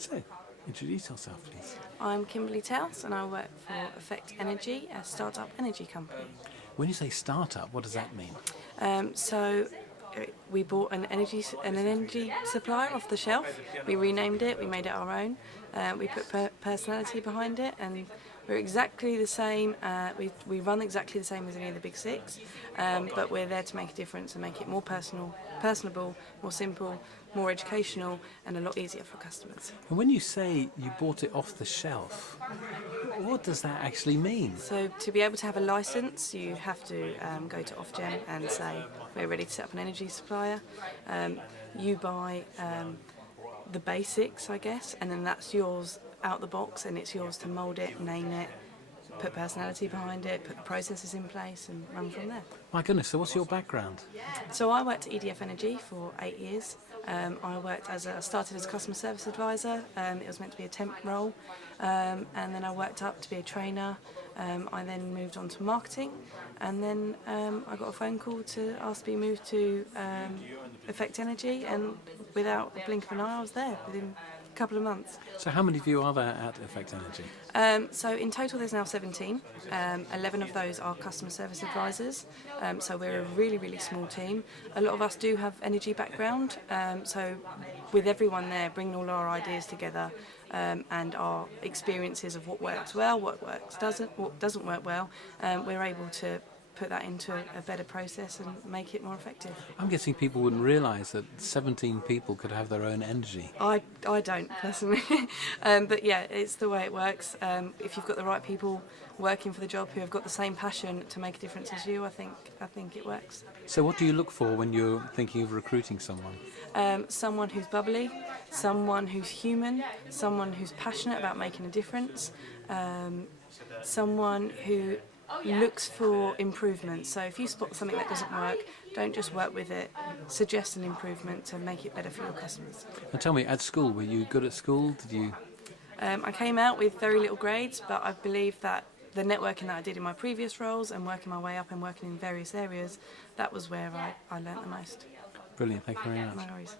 So, introduce yourself, please. I'm Kimberly Towse and I work for Effect Energy, a startup energy company. When you say startup, what does that mean? We bought an energy supplier off the shelf. We renamed it. We made it our own. We put personality behind it, and we're exactly the same. We run exactly the same as any of the big six, but we're there to make a difference and make it more personable, more simple, more educational, and a lot easier for customers. And when you say you bought it off the shelf, what does that actually mean? So to be able to have a license, you have to go to Ofgem and say, we're ready to set up an energy supplier. You buy the basics, I guess, and then that's yours out the box, and it's yours to mould it, name it, put personality behind it, put the processes in place, and run from there. My goodness, so what's your background? So I worked at EDF Energy for 8 years. I started as a customer service advisor. It was meant to be a temp role, and then I worked up to be a trainer. I then moved on to marketing, and then I got a phone call to ask to be moved to Effect Energy, and without a blink of an eye I was there within a couple of months. So how many of you are there at Effect Energy? So in total there's now 17. 11 of those are customer service advisors, so we're a really, really small team. A lot of us do have energy background, so with everyone there, bringing all our ideas together and our experiences of what works well, what doesn't work well, we're able to put that into a better process and make it more effective. I'm guessing people wouldn't realise that 17 people could have their own energy. I don't personally, but yeah, it's the way it works. If you've got the right people working for the job who have got the same passion to make a difference as you, I think it works. So what do you look for when you're thinking of recruiting someone? Someone who's bubbly, someone who's human, someone who's passionate about making a difference, someone who looks for improvement. So if you spot something that doesn't work, don't just work with it, suggest an improvement to make it better for your customers. And tell me, at school, were you good at school? Did you? I came out with very little grades, but I believe that the networking that I did in my previous roles and working my way up and working in various areas, that was where I learnt the most. Brilliant, thank you very much. No worries.